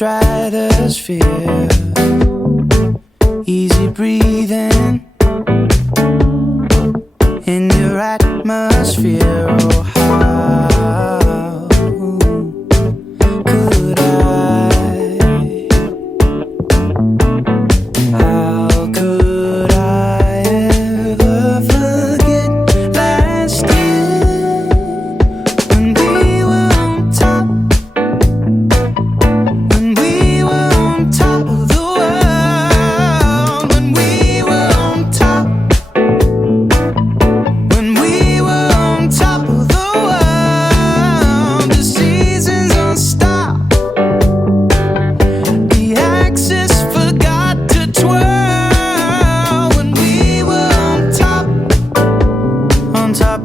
stratosphere, easy breathing in your atmosphere. Oh, how could I? How could I ever forget last year when we were on top? When we were on top of the world. When we were on top. When we were on top of the world. The seasons don't stop. The axis forgot to twirl. When we were on top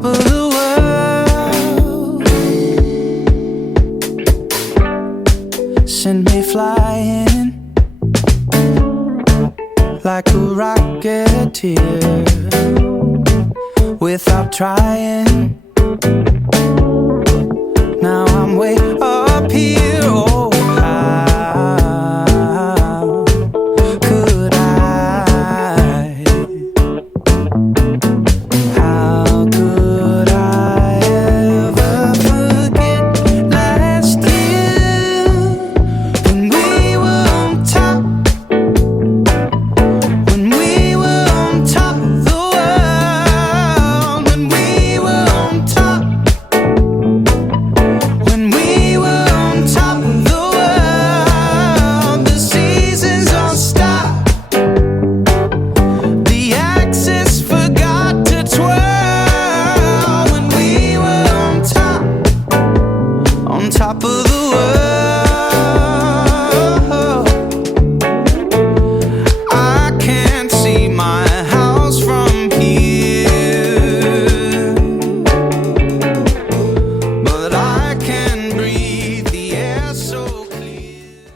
of the world. Send me flying like a rocketeer without trying. Now I'm way up here. Oh, how could I? How could I ever forget last year when we were on top? When we were on top of the world. When we were on top. When we were on top of the world. The seasons don't stop. The axis forgot to twirl. When we were on top of the world. I can't see my house from here, but I can breathe the air so clear.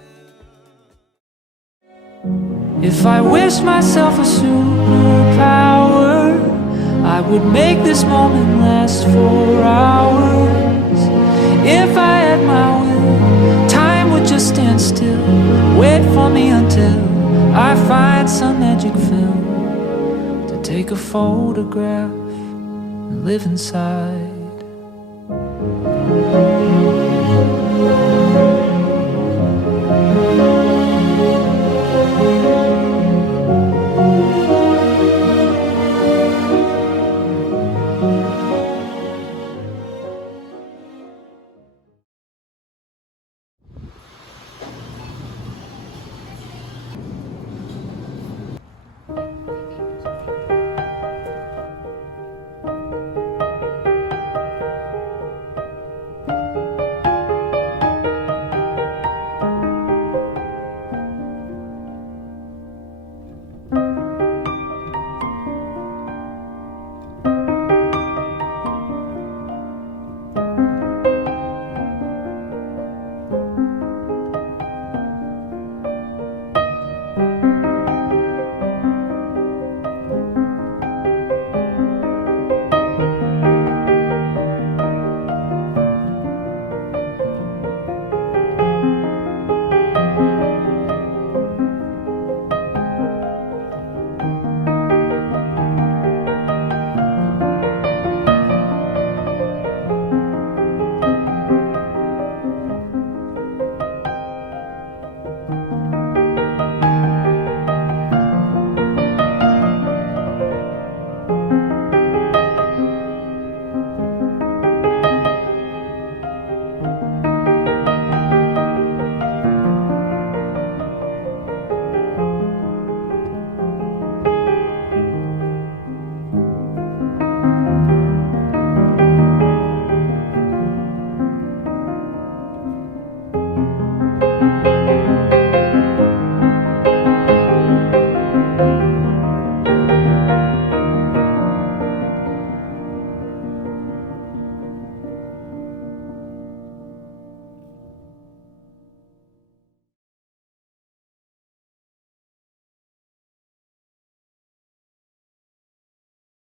If I wish myself a superpower, I would make this moment last for hours. If I had my will, time would just stand still, wait for me until I find some magic film to take a photograph and live inside.